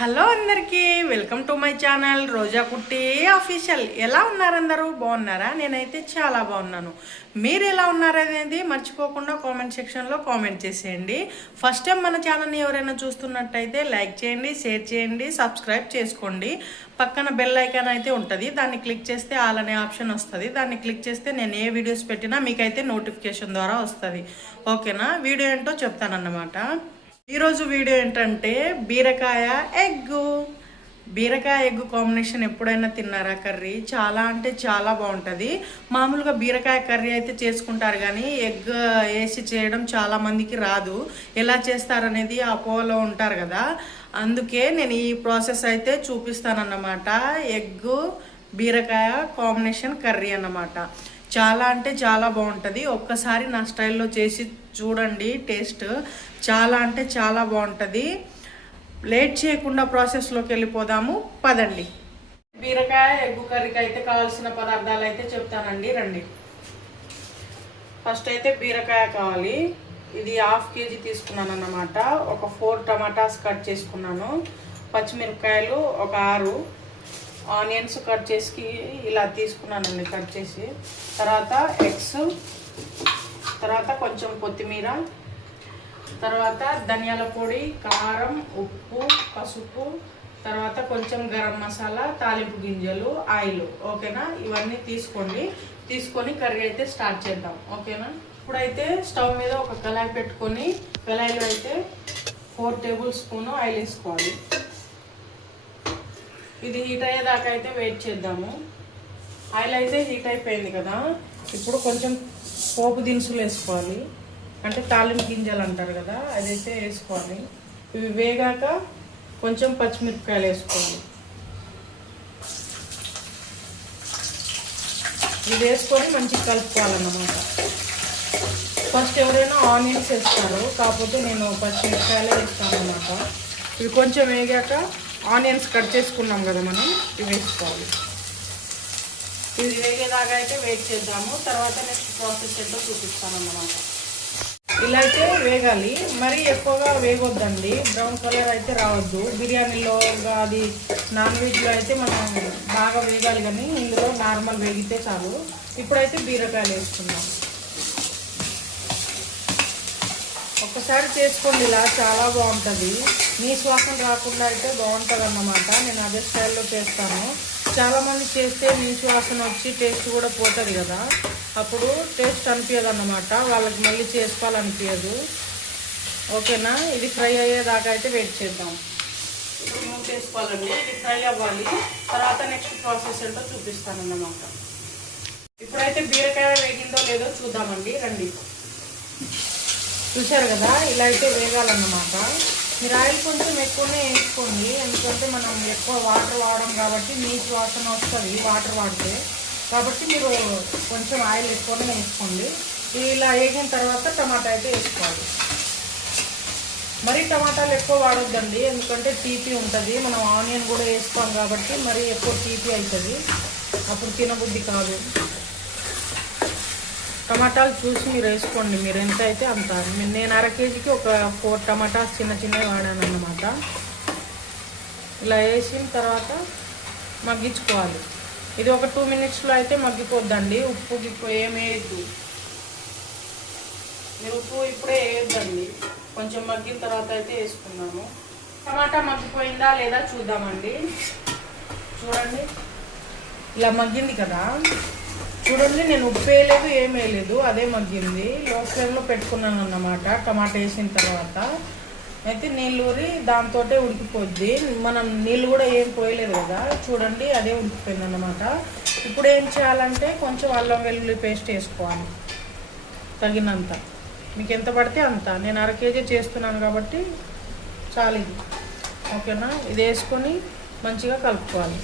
Hello అందరికీ welcome to my channel రోజా కుట్టి official. ఎలా ఉన్నారు అందరూ? బాగున్నారా? నేనైతే చాలా బాగున్నాను. మీరు ఎలా ఉన్నారనేది మర్చిపోకుండా కామెంట్ సెక్షన్లో కామెంట్ చేసేయండి. ఫస్ట్ టైం మన ఛానల్ని ఎవరైనా చూస్తున్నట్టయితే లైక్ చేయండి, షేర్ చేయండి, సబ్స్క్రైబ్ చేసుకోండి. పక్కన బెల్ ఐకాన్ అయితే ఉంటుంది, దాన్ని క్లిక్ చేస్తే ఆల్ అనే ఆప్షన్ వస్తుంది. దాన్ని క్లిక్ చేస్తే నేను ఏ వీడియోస్ పెట్టినా మీకైతే నోటిఫికేషన్ ద్వారా వస్తుంది. ఓకేనా? వీడియో ఏంటో చెప్తానన్నమాట. ఈరోజు వీడియో ఏంటంటే బీరకాయ ఎగ్గు కాంబినేషన్ ఎప్పుడైనా తిన్నారా? కర్రీ చాలా అంటే చాలా బాగుంటుంది. మామూలుగా బీరకాయ కర్రీ అయితే చేసుకుంటారు, కానీ ఎగ్ వేసి చేయడం చాలామందికి రాదు. ఎలా చేస్తారనేది ఆ పోలో ఉంటారు కదా, అందుకే నేను ఈ ప్రాసెస్ అయితే చూపిస్తానన్నమాట. ఎగ్గు బీరకాయ కాంబినేషన్ కర్రీ అన్నమాట. చాలా అంటే చాలా బాగుంటుంది. ఒక్కసారి నా స్టైల్లో చేసి చూడండి, టేస్ట్ చాలా అంటే చాలా బాగుంటుంది. లేట్ చేయకుండా ప్రాసెస్లోకి వెళ్ళిపోదాము, పదండి. బీరకాయ ఎగ్గు కర్రీకి అయితే కావాల్సిన పదార్థాలు అయితే చెప్తానండి, రండి. ఫస్ట్ అయితే బీరకాయ కావాలి. ఇది 1/2 kg తీసుకున్నాను అన్నమాట. ఒక 4 టమాటాస్ కట్ చేసుకున్నాను. పచ్చిమిరపకాయలు ఒక 6, ఆనియన్స్ కట్ చేసి ఇలా తీసుకున్నానండి, కట్ చేసి. తర్వాత ఎగ్స్, తర్వాత కొంచెం కొత్తిమీర, తర్వాత ధనియాల పొడి, కారం, ఉప్పు, పసుపు, తర్వాత కొంచెం గరం మసాలా, తాలింపు గింజలు, ఆయిల్. ఓకేనా? ఇవన్నీ తీసుకొని కర్రీ అయితే స్టార్ట్ చేద్దాం. ఓకేనా? ఇప్పుడైతే స్టవ్ మీద ఒక కళాయి పెట్టుకొని, కళాయిలో అయితే 4 టేబుల్ స్పూన్ ఆయిల్ వేసుకోవాలి. ఇది హీట్ అయ్యేదాకా అయితే వెయిట్ చేద్దాము. ఆయిల్ అయితే హీట్ అయిపోయింది కదా, ఇప్పుడు కొంచెం పోపు దినుసులు వేసుకోవాలి. అంటే తాలింపు గింజలు అంటారు కదా, అదైతే వేసుకోవాలి. ఇవి వేగాక కొంచెం పచ్చిమిరపకాయలు వేసుకోవాలి. ఇది వేసుకొని మంచిగా కలుపుకోవాలన్నమాట. ఫస్ట్ ఎవరైనా ఆనియన్స్ వేస్తారు, కాకపోతే నేను పచ్చిమిరపకాయలే వేస్తాను అన్నమాట. ఇవి కొంచెం వేగాక ఆనియన్స్ కట్ చేసుకున్నాం కదా మనం, ఇవి వేసుకోవాలి. ఇది వేగేదాకా అయితే వెయిట్ చేద్దాము. తర్వాత నెక్స్ట్ ప్రాసెస్ ఏంటో చూపిస్తాను అన్నమాట. ఇలా అయితే వేగాలి, మరీ ఎక్కువగా వేగొద్దండి, బ్రౌన్ కలర్ అయితే రావద్దు. బిర్యానీలో అది నాన్ వెజ్లో అయితే మనం బాగా వేగాలి, కానీ ఇందులో నార్మల్ వేగితే చాలు. ఇప్పుడైతే బీరకాయలు వేసుకుందాం. ఒక్కసారి చేసుకోండి, ఇలా చాలా బాగుంటుంది. నీ శ్వాసన రాకుండా అయితే బాగుంటుంది అన్నమాట. నేను అదే స్టైల్లో చేస్తాను. చాలామంది చేస్తే నీ శ్వాసన వచ్చి టేస్ట్ కూడా పోతుంది కదా, అప్పుడు టేస్ట్ అనిపించదు అన్నమాట, వాళ్ళకి మళ్ళీ చేసుకోవాలనిపించదు. ఓకేనా? ఇది ఫ్రై అయ్యేదాకా అయితే వెయిట్ చేద్దాం. ఇప్పుడు మూత వేసుకోవాలండి, ఇది ఫ్రై అవ్వాలి. తర్వాత నెక్స్ట్ ప్రాసెస్ ఏంటో చూపిస్తాను అన్నమాట. ఇప్పుడైతే బీరకాయ వేగిందో లేదో చూద్దామండి, రండి. చూశారు కదా, ఇలా అయితే వేగాలన్నమాట. మీరు ఆయిల్ కొంచెం ఎక్కువనే వేసుకోండి, ఎందుకంటే మనం ఎక్కువ వాటర్ వాడడం కాబట్టి నీచు వాసన వస్తుంది వాటర్ వాడితే. కాబట్టి మీరు కొంచెం ఆయిల్ ఎక్కువనే వేసుకోండి. ఇలా వేగిన తర్వాత టమాటా అయితే వేసుకోవాలి. మరీ టమాటాలు ఎక్కువ వాడొద్దండి, ఎందుకంటే తీపి ఉంటుంది. మనం ఆనియన్ కూడా వేసుకోం కాబట్టి మరీ ఎక్కువ తీపి అవుతుంది, అప్పుడు తినబుద్ధి కాదు. టమాటాలు చూసి మీరు వేసుకోండి, మీరు ఎంత అయితే అంత. నేను 1/2 kgకి ఒక 4 టమాటాస్ చిన్నవి వాడాను అన్నమాట. ఇలా వేసిన తర్వాత మగ్గించుకోవాలి. ఇది ఒక 2 minutesలో అయితే మగ్గిపోద్దండి. ఉప్పు గిప్పు ఏమి వేయద్దు, మీరు ఉప్పు ఇప్పుడే వేయద్దండి, కొంచెం మగ్గిన తర్వాత అయితే వేసుకున్నాము. టమాటా మగ్గిపోయిందా లేదా చూద్దామండి. చూడండి, ఇలా మగ్గింది కదా. చూడండి, నేను ఉప్పు వేయలేదు, ఏం వేయలేదు, అదే మగ్గింది. లో ఫ్లేమ్లో పెట్టుకున్నాను అన్నమాట. టమాటా వేసిన తర్వాత అయితే నీళ్ళు ఊరి దాంతో ఉడికిపోద్ది. మనం నీళ్ళు కూడా ఏం పోయలేదు కదా, చూడండి అదే ఉడికిపోయింది అన్నమాట. ఇప్పుడు ఏం చేయాలంటే కొంచెం అల్లం వెల్లుల్లి పేస్ట్ వేసుకోవాలి, తగినంత. మీకు ఎంత పడితే అంత. నేను 1/2 kg చేస్తున్నాను కాబట్టి చాలు ఇది. ఓకేనా? ఇది వేసుకొని మంచిగా కలుపుకోవాలి.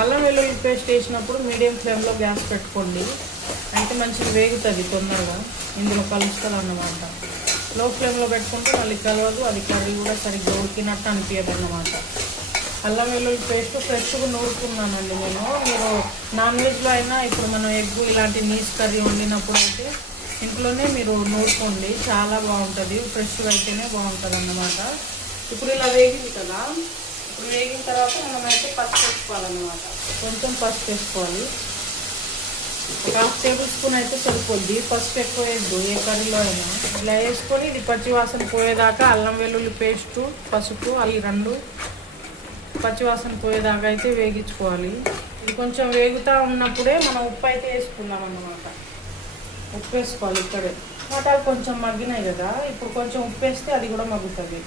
అల్లం వెల్లుల్లి పేస్ట్ వేసినప్పుడు మీడియం ఫ్లేమ్లో గ్యాస్ పెట్టుకోండి, అయితే మంచిగా వేగుతుంది తొందరగా, ఇందులో కలుస్తుంది అన్నమాట. లో ఫ్లేమ్లో పెట్టుకుంటే మళ్ళీ కలవదు, అది కర్రీ కూడా సరిగ్గా ఉడికినట్టు అనిపించదు అన్నమాట. అల్లం వెల్లుల్లి పేస్ట్ ఫ్రెష్గా నూరుకున్నానండి నేను. మీరు నాన్ వెజ్లో అయినా, ఇప్పుడు మనం ఎగ్గు ఇలాంటి నీస్ కర్రీ వండినప్పుడు అయితే ఇంట్లోనే మీరు నూరుకోండి, చాలా బాగుంటుంది. ఫ్రెష్గా అయితేనే బాగుంటుంది అన్నమాట. ఇప్పుడు ఇలా వేగింది కదా, ఇప్పుడు వేగిన తర్వాత మనమైతే పసుపు వేసుకోవాలన్నమాట. కొంచెం పసుపు వేసుకోవాలి, ఒక 1/2 టేబుల్ స్పూన్ అయితే సరిపోద్ది. పసుపు ఎక్కువ వేయద్దు ఏ కర్రీలో అయినా. ఇలా వేసుకొని ఇది పచ్చివాసన పోయేదాకా అల్లం వెల్లుల్లి పేస్టు, పసుపు అవి 2 పచ్చివాసన పోయేదాకా అయితే వేగించుకోవాలి. ఇది కొంచెం వేగుతూ ఉన్నప్పుడే మనం ఉప్పు అయితే వేసుకుందాం అన్నమాట. ఉప్పు వేసుకోవాలి ఇక్కడే. టమాటాలు కొంచెం మగ్గినాయి కదా, ఇప్పుడు కొంచెం ఉప్పు వేస్తే అది కూడా మగ్గుతుంది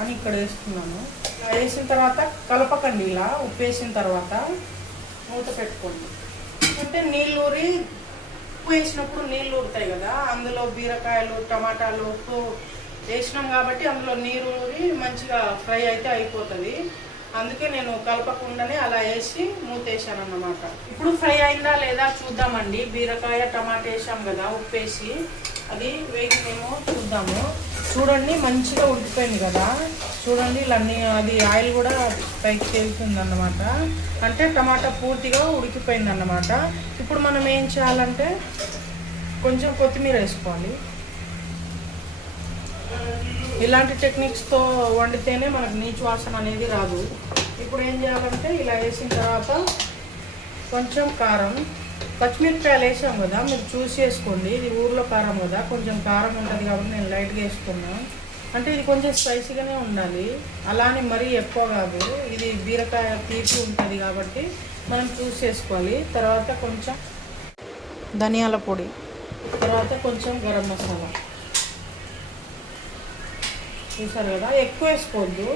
అని ఇక్కడ వేసుకున్నాను. ఇలా వేసిన తర్వాత కలపకండి, ఇలా ఉప్పు వేసిన తర్వాత మూత పెట్టుకోండి. అంటే నీళ్ళు ఊరి, ఉప్పు వేసినప్పుడు నీళ్ళు ఊరుతాయి కదా, అందులో బీరకాయలు టమాటాలు ఉప్పు వేసినాం కాబట్టి అందులో నీరు ఊరి మంచిగా ఫ్రై అయితే అయిపోతుంది. అందుకే నేను కలపకుండానే అలా వేసి మూత వేసాను అన్నమాట. ఇప్పుడు ఫ్రై అయిందా లేదా చూద్దామండి. బీరకాయ టమాటా వేసాం కదా ఉప్పు వేసి, అది వేగినేమో చూద్దాము. చూడండి మంచిగా ఉడికిపోయింది కదా, చూడండి ఇలా అది ఆయిల్ కూడా పైకి తేలుతుంది అన్నమాట. అంటే టమాటా పూర్తిగా ఉడికిపోయింది అన్నమాట. ఇప్పుడు మనం ఏం చేయాలంటే కొంచెం కొత్తిమీర వేసుకోవాలి. ఇలాంటి టెక్నిక్స్తో వండితేనే మనకు నీచు వాసన అనేది రాదు. ఇప్పుడు ఏం చేయాలంటే ఇలా వేసిన తర్వాత కొంచెం కారం, పచ్చిమిరపకాయలు వేసాం కదా, మీరు చూసి వేసుకోండి. ఇది ఊర్లో కారం కదా, కొంచెం కారం ఉంటుంది కాబట్టి నేను లైట్గా వేసుకున్నాను. అంటే ఇది కొంచెం స్పైసీగానే ఉండాలి, అలానే మరీ ఎక్కువ కాదు. ఇది బీరకాయ తీపి ఉంటుంది కాబట్టి మనం చూసి వేసుకోవాలి. తర్వాత కొంచెం ధనియాల పొడి, తర్వాత కొంచెం గరం మసాలా. చూసారు కదా, ఎక్కువ వేసుకోవద్దు.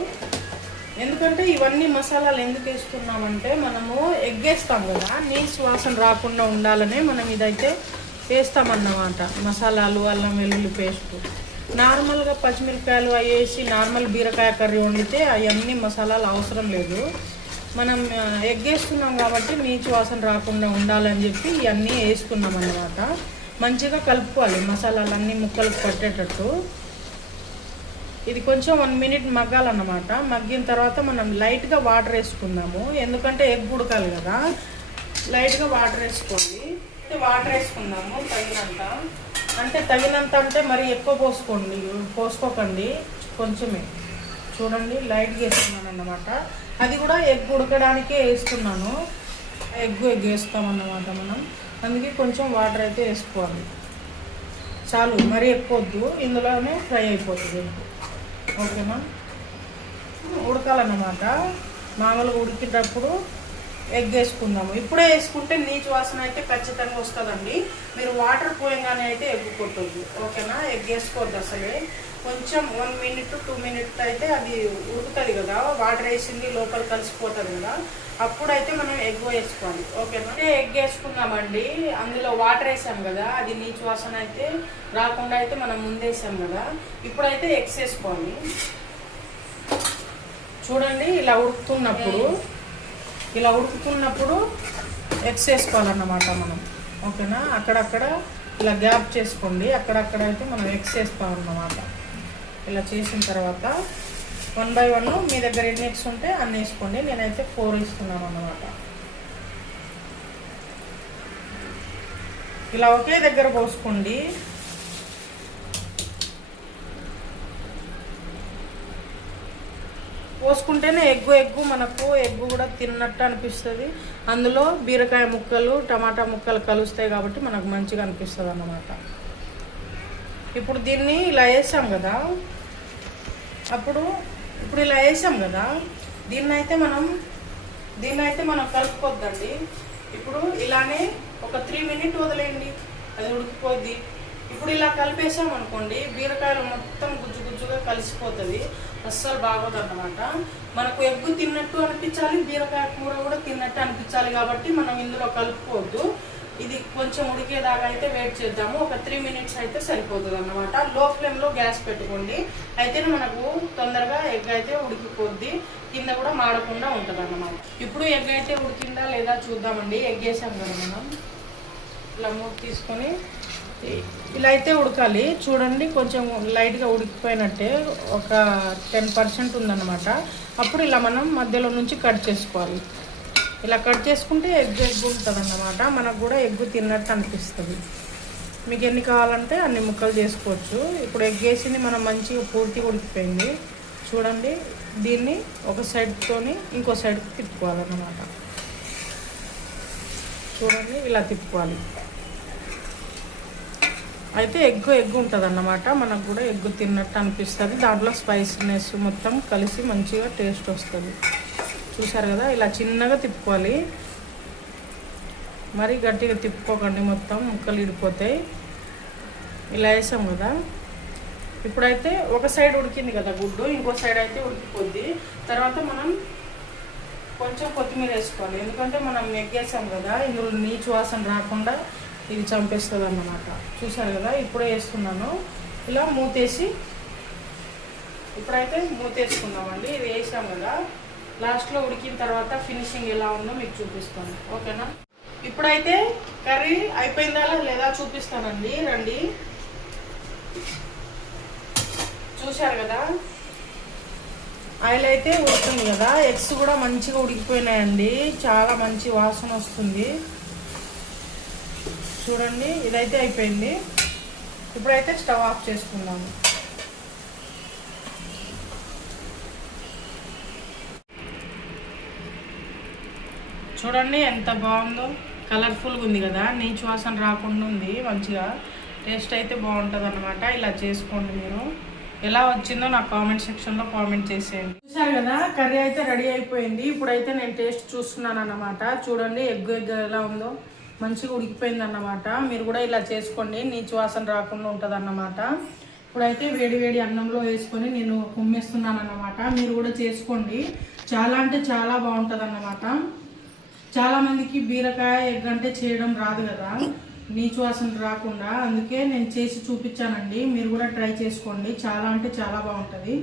ఎందుకంటే ఇవన్నీ మసాలాలు ఎందుకు వేస్తున్నామంటే మనము ఎగ్ వేస్తాం కదా, నీసు వాసన రాకుండా ఉండాలనే మనం ఇదైతే వేస్తామన్నమాట. మసాలాలు, అల్లం వెల్లుల్లి పేస్టు. నార్మల్గా పచ్చిమిరపకాయలు అవి వేసి నార్మల్ బీరకాయ కర్రీ వండితే అవన్నీ మసాలాలు అవసరం లేదు. మనం ఎగ్ వేస్తున్నాం కాబట్టి నీచు వాసన రాకుండా ఉండాలని చెప్పి ఇవన్నీ వేసుకున్నాం అన్నమాట. మంచిగా కలుపుకోవాలి మసాలాలన్నీ ముక్కలకు పట్టేటట్టు. ఇది కొంచెం 1 మినిట్ మగ్గాలన్నమాట. మగ్గిన తర్వాత మనం లైట్గా వాటర్ వేసుకుందాము, ఎందుకంటే ఎగ్ ఉడకాలి కదా. లైట్గా వాటర్ వేసుకోవాలి. వాటర్ వేసుకుందాము తగినంత. అంటే తగినంత అంటే మరి ఎక్కువ పోసుకోకండి, కొంచెమే. చూడండి లైట్గా వేస్తున్నాను అన్నమాట. అది కూడా ఎగ్ ఉడకడానికే వేస్తున్నాను. ఎగ్ వేస్తామన్నమాట మనం, అందుకే కొంచెం వాటర్ అయితే వేసుకోవాలి. చాలు, మరీ ఎక్కువ వద్దు, ఇందులోనే ఫ్రై అయిపోతుంది ఎగ్. ఓకేనా, ఉడకాలన్నమాట. మామూలుగా ఉడికేటప్పుడు ఎగ్ వేసుకుందాము. ఇప్పుడే వేసుకుంటే నీచు వాసన అయితే ఖచ్చితంగా వస్తుందండి. మీరు వాటర్ పోయంగానే అయితే ఎగ్ కొట్టొద్దు, ఓకేనా. ఎగ్ వేసుకోవద్దు అసలే. కొంచెం 1 మినిట్ 2 మినిట్ అయితే అది ఉడుకుతుంది కదా, వాటర్ వేసింది లోపల కలిసిపోతుంది కదా, అప్పుడైతే మనం ఎగ్ వేసుకోవాలి, ఓకేనా. అంటే ఎగ్ వేసుకుందామండి. అందులో వాటర్ వేసాం కదా, అది నీచు వాసన అయితే రాకుండా అయితే మనం ముందేసాం కదా. ఇప్పుడైతే ఎగ్స్ వేసుకోవాలి. చూడండి ఇలా ఉడుకుతున్నప్పుడు ఎగ్స్ వేసుకోవాలన్నమాట మనం, ఓకేనా. అక్కడక్కడ ఇలా గ్యాప్ చేసుకోండి, అక్కడక్కడ అయితే మనం ఎగ్స్ వేస్తామన్నమాట. ఇలా చేసిన తర్వాత 1 బై 1 మీ దగ్గర ఎన్ని ఎగ్స్ ఉంటే అన్ని వేసుకోండి. నేనైతే 4 వేసుకున్నాను అన్నమాట. ఇలా ఒకే దగ్గర పోసుకోండి. పోసుకుంటేనే ఎగ్గు మనకు ఎగ్గు కూడా తిన్నట్టు అనిపిస్తుంది. అందులో బీరకాయ ముక్కలు టమాటా ముక్కలు కలుస్తాయి కాబట్టి మనకు మంచిగా అనిపిస్తుంది అన్నమాట. ఇప్పుడు దీన్ని ఇలా వేసాం కదా, ఇప్పుడు ఇలా వేసాం కదా, దీన్నైతే మనం కలుపుకోద్దండి. ఇప్పుడు ఇలానే ఒక 3 మినిట్ వదిలేయండి, అది ఉడికిపోద్ది. ఇప్పుడు ఇలా కలిపేసాం అనుకోండి, బీరకాయలు మొత్తం గుజ్జుగా కలిసిపోతుంది, అస్సలు బాగోదు అన్నమాట. మనకు ఎగ్గు తిన్నట్టు అనిపించాలి, బీరకాయ కూర కూడా తిన్నట్టు అనిపించాలి కాబట్టి మనం ఇందులో కలుపుకోవద్దు. ఇది కొంచెం ఉడికేదాకా అయితే వెయిట్ చేద్దాము. ఒక 3 మినిట్స్ అయితే సరిపోతుంది అన్నమాట. లో ఫ్లేమ్లో గ్యాస్ పెట్టుకోండి, అయితేనే మనకు తొందరగా ఎగ్ అయితే ఉడికిపోద్ది, కింద కూడా మాడకుండా ఉంటుంది అన్నమాట. ఇప్పుడు ఎగ్ అయితే ఉడికిందా లేదా చూద్దామండి. ఎగ్ వేసాం కదా మనం, ఇలా మూత తీసుకొని ఇలా అయితే ఉడకాలి. చూడండి కొంచెం లైట్గా ఉడికిపోయినట్టే, ఒక 10% ఉందన్నమాట. అప్పుడు ఇలా మనం మధ్యలో నుంచి కట్ చేసుకోవాలి. ఇలా కట్ చేసుకుంటే ఎగ్ ఉంటుంది అన్నమాట, మనకు కూడా ఎగ్గు తిన్నట్టు అనిపిస్తుంది. మీకు ఎన్ని కావాలంటే అన్ని ముక్కలు చేసుకోవచ్చు. ఇప్పుడు ఎగ్ వేసింది మనం మంచిగా పూర్తిగా ఉడికిపోయింది. చూడండి, దీన్ని ఒక సైడ్తోని ఇంకో సైడ్కి తిప్పుకోవాలన్నమాట. చూడండి, ఇలా తిప్పుకోవాలి. అయితే ఎగ్ ఉంటుంది అన్నమాట. మనకు కూడా ఎగ్ తిన్నట్టు అనిపిస్తుంది. దాంట్లో స్పైసీనెస్ మొత్తం కలిసి మంచిగా టేస్ట్ వస్తుంది. చూసారు కదా, ఇలా చిన్నగా తిప్పుకోవాలి. మరీ గట్టిగా తిప్పుకోకండి, మొత్తం ముక్కలు ఇడిపోతాయి. ఇలా వేసాం కదా. ఇప్పుడైతే ఒక సైడ్ ఉడికింది కదా గుడ్డు, ఇంకో సైడ్ అయితే ఉడికిపోద్ది. తర్వాత మనం కొంచెం కొత్తిమీర వేసుకోవాలి. ఎందుకంటే మనం ఎగ్ వేసాం కదా, ఇందులో నీచు వాసన రాకుండా ఇది చంపేస్తుంది అన్నమాట. చూసారు కదా, ఇప్పుడే వేస్తున్నాను. ఇలా మూతేసి ఇప్పుడైతే మూతేసుకుందామండి. ఇది వేసాం కదా, లాస్ట్లో ఉడికిన తర్వాత ఫినిషింగ్ ఎలా ఉందో మీకు చూపిస్తాను. ఓకేనా? ఇప్పుడైతే కర్రీ అయిపోయిందా లేదా చూపిస్తానండి. రండి, చూశారు కదా, ఆయిల్ అయితే ఉడుకుతుంది కదా. ఎగ్స్ కూడా మంచిగా ఉడికిపోయినాయండి. చాలా మంచి వాసన వస్తుంది. చూడండి, ఇదైతే అయిపోయింది. ఇప్పుడైతే స్టవ్ ఆఫ్ చేసుకుందాము. చూడండి ఎంత బాగుందో, కలర్ఫుల్గా ఉంది కదా, నీచు వాసన రాకుండా ఉంది. మంచిగా టేస్ట్ అయితే బాగుంటుంది అన్నమాట. ఇలా చేసుకోండి మీరు. ఎలా వచ్చిందో నాకు కామెంట్ సెక్షన్లో కామెంట్ చేసేయండి. చూసారు కదా, కర్రీ అయితే రెడీ అయిపోయింది. ఇప్పుడైతే నేను టేస్ట్ చూస్తున్నాను అన్నమాట. చూడండి, ఎగ్ ఎలా ఉందో, మంచిగా ఉడికిపోయింది అన్నమాట. మీరు కూడా ఇలా చేసుకోండి, నీచు వాసన రాకుండా ఉంటుంది అన్నమాట. ఇప్పుడైతే వేడి వేడి అన్నంలో వేసుకొని నేను కుమ్మేస్తున్నాను అన్నమాట. మీరు కూడా చేసుకోండి. చాలా అంటే చాలా బాగుంటుంది అన్నమాట. చాలామందికి బీరకాయ ఎగ్ అంటే చేయడం రాదు కదా, నీచు వాసన రాకుండా. అందుకే నేను చేసి చూపించానండి. మీరు కూడా ట్రై చేసుకోండి. చాలా అంటే చాలా బాగుంటుంది.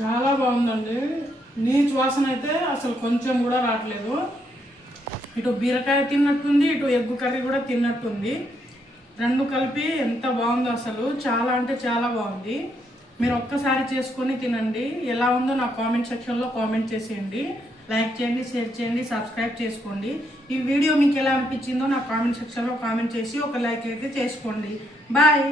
చాలా బాగుందండి. నీచు వాసన అయితే అసలు కొంచెం కూడా రావట్లేదు. ఇటు బీరకాయ తిన్నట్టుంది, ఇటు ఎగ్గు కర్రీ కూడా తిన్నట్టుంది. రెండు కలిపి ఎంత బాగుందో అసలు. చాలా అంటే చాలా బాగుంది. మీరు ఒక్కసారి చేసుకొని తినండి. ఎలా ఉందో నాకు కామెంట్ సెక్షన్లో కామెంట్ చేసేయండి. లైక్ చేయండి, షేర్ చేయండి, సబ్స్క్రైబ్ చేసుకోండి. ఈ వీడియో మీకు ఎలా అనిపించిందో నాకు కామెంట్ సెక్షన్లో కామెంట్ చేసి ఒక లైక్ అయితే చేసుకోండి. బాయ్.